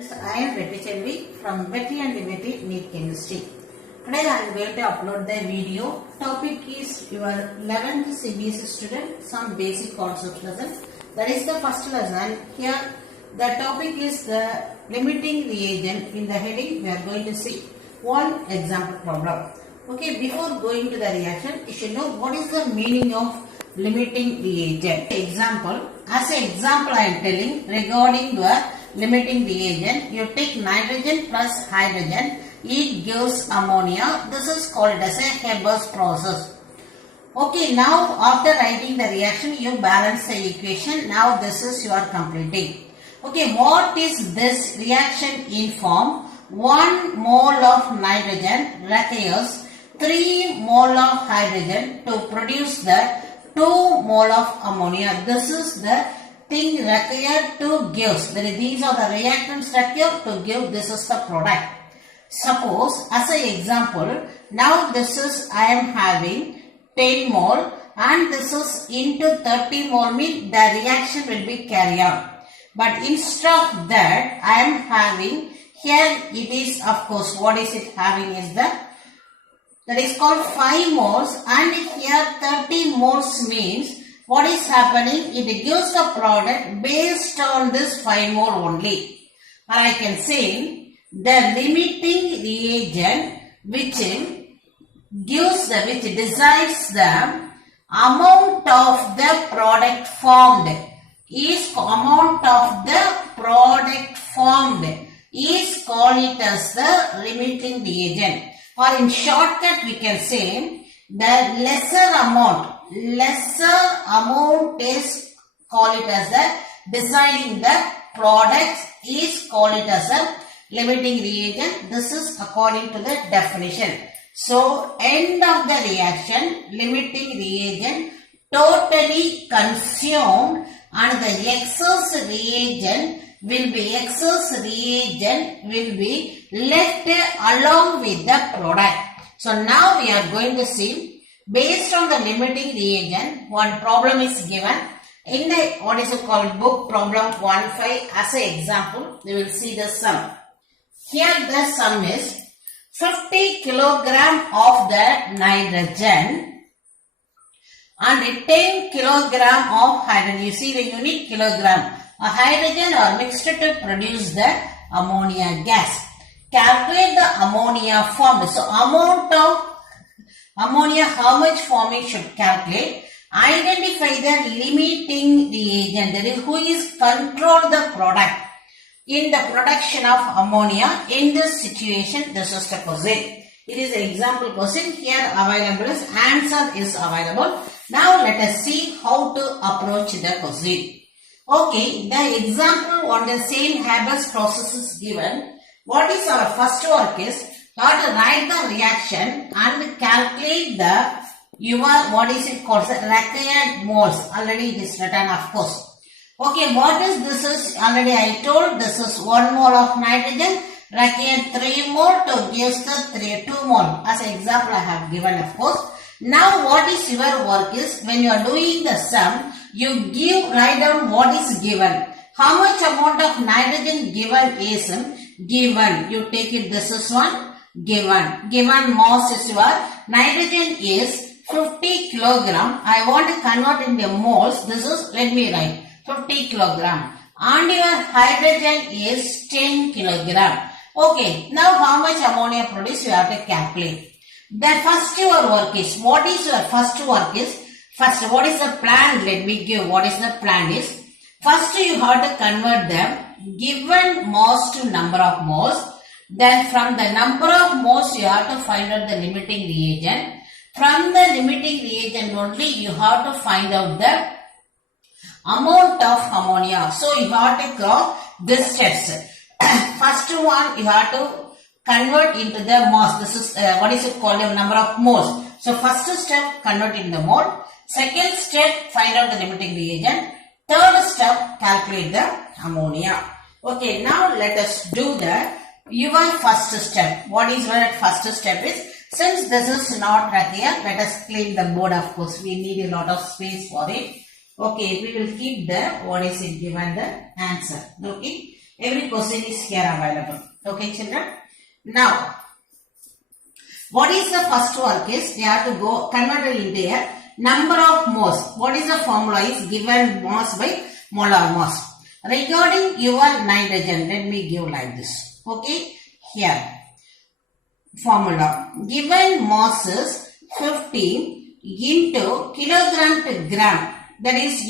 I am Betty Chelvi from Betty and Betty Neat Chemistry. Today I am going to upload the video. Topic is your 11th CBSE student, some basic concepts lesson. That is the first lesson. Here the topic is the limiting reagent. In the heading we are going to see one example problem. Okay, before going to the reaction, you should know what is the meaning of limiting reagent. Example, as an example I am telling regarding the limiting reagent, you take nitrogen plus hydrogen, it gives ammonia. This is called as a Haber's process. Okay, now after writing the reaction, you balance the equation. Now this is you are completing. Okay, what is this reaction in form? 1 mole of nitrogen requires 3 mole of hydrogen to produce the 2 mole of ammonia. This is the thing required to give. These are the reactants required to give. This is the product. Suppose as an example, now this is I am having 10 mole and this is into 30 mole means the reaction will be carried on. But instead of that I am having here it is of course what is it having is that is called 5 moles and here 30 moles means what is happening, it gives the product based on this 5 mole only. Or I can say the limiting reagent which decides the amount of the product formed is called it as the limiting reagent. Or in shortcut we can say the lesser amount is call it as the deciding the product is call it as a limiting reagent. This is according to the definition. So end of the reaction, limiting reagent totally consumed and the excess reagent will be left along with the product. So now we are going to see based on the limiting reagent one problem is given in the what is it called book problem 1.5 as an example. We will see the sum. Here the sum is 50 kilogram of the nitrogen and 10 kilogram of hydrogen. You see the unit kilogram. A hydrogen are mixed to produce the ammonia gas. Calculate the ammonia formed. So amount of ammonia, how much forming should calculate. Identify the limiting reagent. That is who is control the product in the production of ammonia. In this situation, this is the question. It is an example question. Here available is answer is available. Now let us see how to approach the question. Okay, the example on the same Haber's process is given. What is our first work is you have to write the reaction and calculate the what is it called the required moles. Already it is written of course. Okay, what is this is already I told this is 1 mole of nitrogen required 3 mole to give the 2 mole. As an example I have given of course. Now what is your work is when you are doing the sum you write down what is given. How much amount of nitrogen given is given. You take it this is one given. Given mass is your nitrogen is 50 kilogram. I want to convert into moles. This is let me write 50 kilogram. And your hydrogen is 10 kilogram. Okay. Now how much ammonia produced you have to calculate. The first your work is what is your first work is. First, what is the plan? Let me give what is the plan is. First, you have to convert them given mass to number of moles. Then from the number of moles, you have to find out the limiting reagent. From the limiting reagent only, you have to find out the amount of ammonia. So, you have to cross these steps. First one, you have to convert into the mass. This is what is it called the number of moles. So, first step, convert in the mole. Second step, find out the limiting reagent. Third step, calculate the ammonia. Okay, now let us do your first step. What is your first step is, since this is not required, let us clean the board of course. We need a lot of space for it. Okay, we will keep the what is it given the answer. Okay. Every question is here available. Okay, children. Now, what is the first work is they have to go convert it into a number of moles. What is the formula is given mass by molar mass. Regarding your nitrogen, let me give like this. Okay, here formula given mass is 15 into kilogram to gram. That is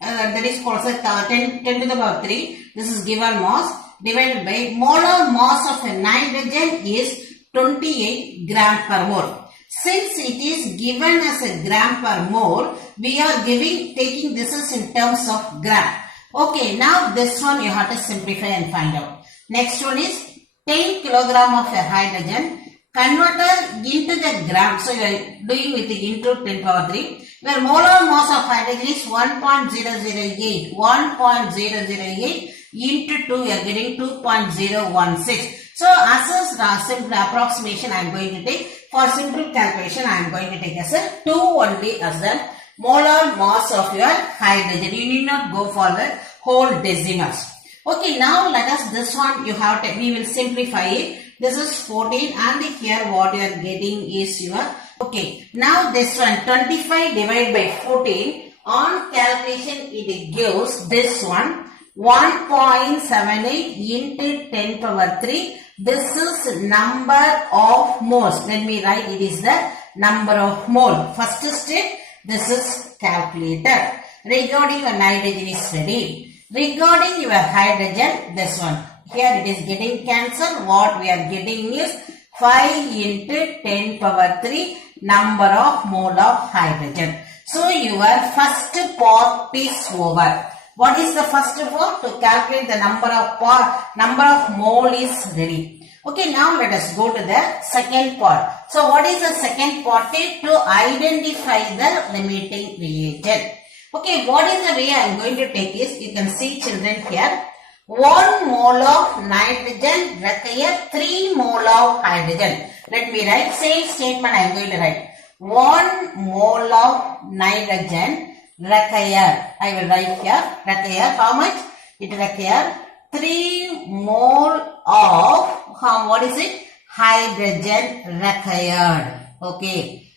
that is called 10 to the power 3. This is given mass divided by molar mass of a nitrogen is 28 gram per mole. Since it is given as a gram per mole, we are taking this is in terms of gram. Okay, now this one you have to simplify and find out. Next one is 10 kilogram of a hydrogen converted into the gram. So you are doing with the into 10 power 3. Where molar mass of hydrogen is 1.008. 1.008 into 2, you are getting 2.016. So as a simple approximation I am going to take. For simple calculation I am going to take as a 2 only as the molar mass of your hydrogen. You need not go for the whole decimals. Okay, now let us this one you have to, we will simplify it. This is 14 and here what you are getting is your, okay, now this one 25 divided by 14 on calculation it gives this one 1.78 into 10 power 3. This is number of moles. Let me write it is the number of mole. First step, this is calculated. Regarding your nitrogen is ready. Regarding your hydrogen, this one. Here it is getting cancelled. What we are getting is 5 into 10 power 3 number of mole of hydrogen. So your first part is over. What is the first part? To calculate the number of mole is ready. Okay, now let us go to the second part. So what is the second part? To identify the limiting reagent. Okay, what is the way I am going to take is, you can see children here, 1 mole of nitrogen require 3 mole of hydrogen. Let me write, same statement I am going to write. 1 mole of nitrogen require, I will write here, require, how much? It require 3 mole of, what is it? Hydrogen required. Okay.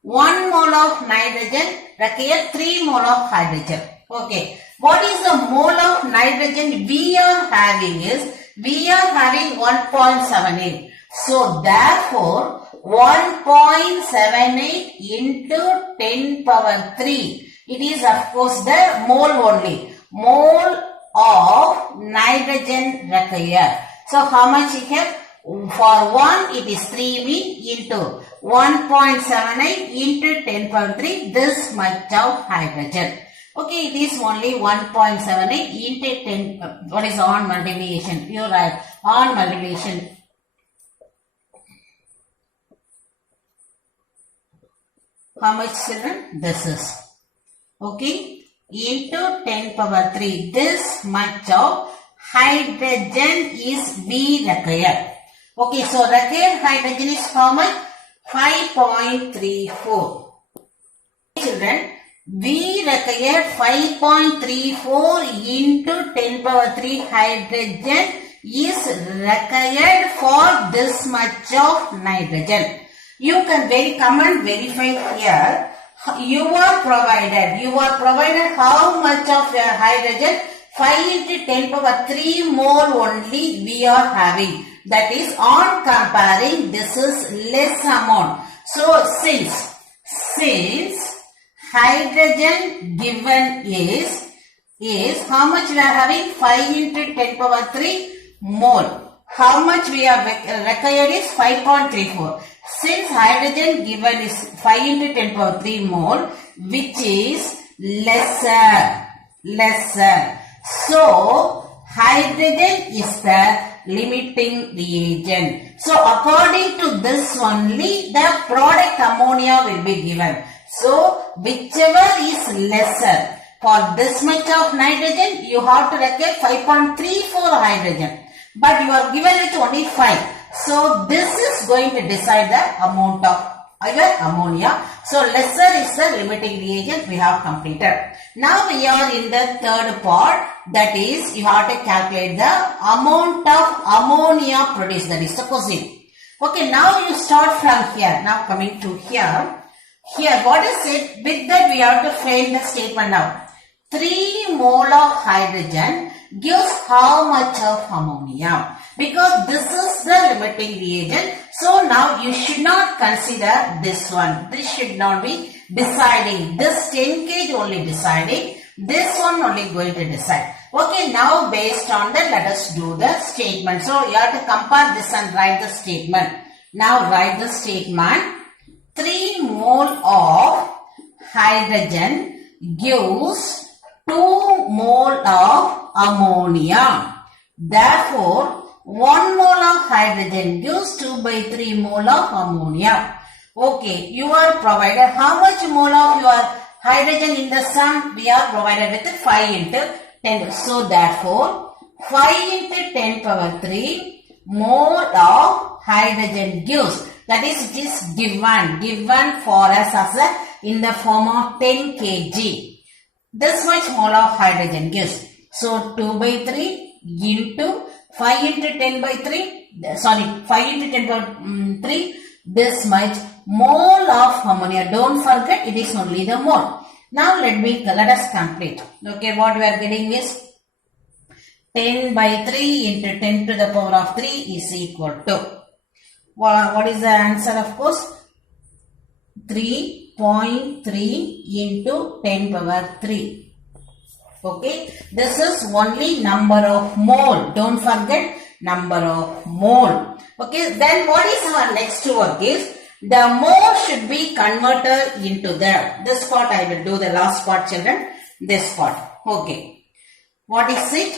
1 mole of nitrogen require 3 mole of hydrogen. Okay. What is the mole of nitrogen we are having is, we are having 1.78. So therefore, 1.78 into 10 power 3. It is of course the mole only. Mole of nitrogen required. So how much you have? For 1 it is 3V into 1.78 into 10 power 3. This much of hydrogen. Okay, it is only 1.78 into 10. What is on multiplication? You write on multiplication. How much children? This is. Okay, into 10 power 3. This much of hydrogen is B required. Okay, so required hydrogen is how much? 5.34. Children, we required 5.34 into 10 power 3 hydrogen is required for this much of nitrogen. You can come and verify here. You are provided how much of your hydrogen? 5 into 10 power 3 mole only we are having. That is on comparing, this is less amount. So since hydrogen given is how much we are having? 5 into 10 power 3 mole. How much we are required is 5.34. Since hydrogen given is 5 into 10 power 3 mole, which is lesser. So hydrogen is the limiting reagent. So according to this only the product ammonia will be given. So whichever is lesser, for this much of nitrogen you have to require 5.34 hydrogen. But you are given with only 5. So this is going to decide the amount of your ammonia. So lesser is the limiting reagent we have completed. Now we are in the third part, that is you have to calculate the amount of ammonia produced, that is the question. Okay, now you start from here. Now coming to here. Here what is it? With that we have to frame the statement now. 3 mole of hydrogen gives how much of ammonia? Because this is the limiting reagent. So now you should not consider this one. This should not be deciding. This 10 kg only deciding. This one only going to decide. Okay, now based on that, let us do the statement. So you have to compare this and write the statement. Now write the statement. 3 mole of hydrogen gives 2 mole of ammonia. Therefore, 1 mole of hydrogen gives 2/3 mole of ammonia. Okay, you are provided how much mole of your hydrogen in the sum? We are provided with 5 into 10. So therefore, 5 into 10 power 3 mole of hydrogen gives. That is, it is given for us as in the form of 10 kg. This much mole of hydrogen gives. So 2/3 into 5 into 10 by 3. Sorry, 5 into 10 by 3. This much mole of ammonia. Don't forget, it is only the mole. Now let us complete. Okay, what we are getting is 10 by 3 into 10 to the power of 3 is equal to. What is the answer? Of course, 3.3 into 10 power 3. Okay, this is only number of mole. Don't forget number of mole. Okay, then what is our next work is the mole should be converted into this part. I will do the last part, children. This part. Okay, what is it?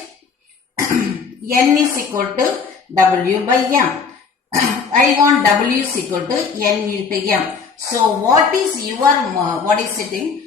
N is equal to W by M. I want W is equal to N into M. So what is your, what is it in?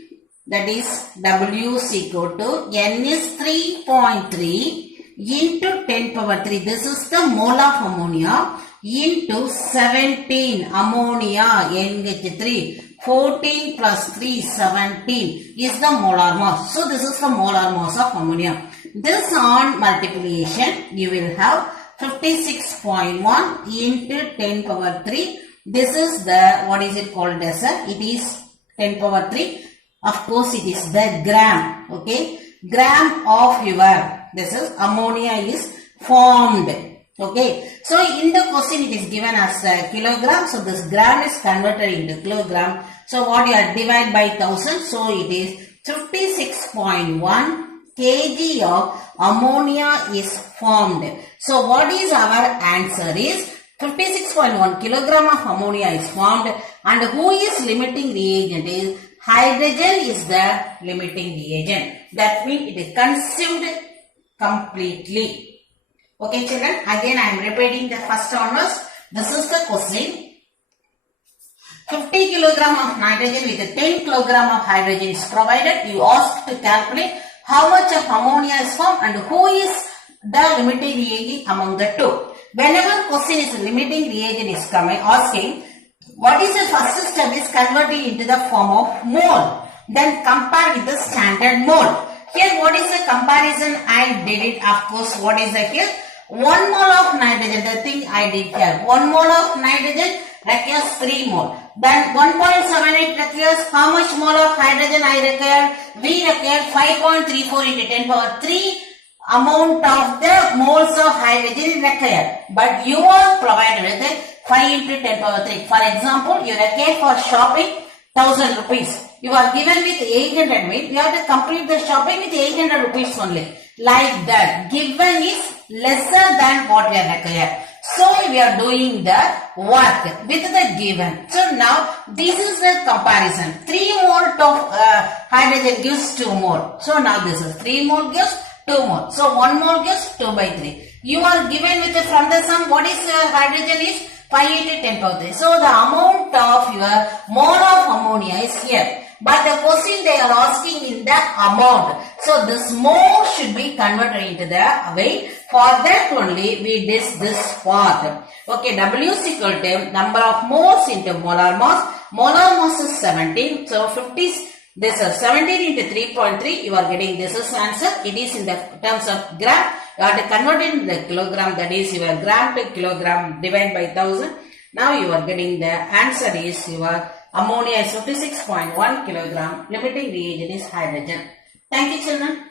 That is W is equal to N is 3.3 into 10 power 3. This is the mole of ammonia into 17 ammonia NH3. 14 plus 3 17 is the molar mass. So this is the molar mass of ammonia. This on multiplication you will have 56.1 into 10 power 3. This is the, what is it called as it is 10 power 3. Of course it is the gram. Okay, gram of your, this is ammonia is formed. Okay, so in the question it is given as a kilogram. So this gram is converted into kilogram. So what you are divide by 1000. So it is 56.1 kg of ammonia is formed. So what is our answer is 56.1 kilogram of ammonia is formed, and who is limiting reagent is hydrogen is the limiting reagent. That means it is consumed completely. Okay children, again I am repeating the first onwards. This is the question. 50 kilogram of nitrogen with 10 kilogram of hydrogen is provided. You asked to calculate how much of ammonia is formed and who is the limiting reagent among the two. Whenever question is limiting reagent is coming, asking what is the first step is converting into the form of mole. Then compare with the standard mole. Here what is the comparison I did it? Of course, what is the here? 1 mole of nitrogen, the thing I did here. 1 mole of nitrogen requires 3 mole. Then 1.78 requires how much mole of hydrogen I require? We require 5.34 into 10 power 3 amount of the moles of hydrogen required. But you are provided with 5 into 10 power 3. For example, you require for shopping 1000 rupees. You are given with 800 means you have to complete the shopping with 800 rupees only. Like that. Given is lesser than what we are required. So we are doing the work with the given. So now this is the comparison. 3 mole of hydrogen gives 2 mole. So now this is 3 mole gives 2 mole. So 1 mole gives 2 by 3. You are given with from the sum what is hydrogen is 5 into 10 power 3. So the amount of your mole of ammonia is here. but the question they are asking in the amount. So this mole should be converted into the weight. For that only we did this part. Okay, W is equal to number of moles into molar mass. Molar mass is 17. So 50, this is 17 into 3.3. You are getting this is answer. It is in the terms of gram. You have to convert it into the kilogram. That is your gram to kilogram divided by 1000. Now you are getting the answer is your ammonia is 56.1 kilogram. Limiting reagent is hydrogen. Thank you, children.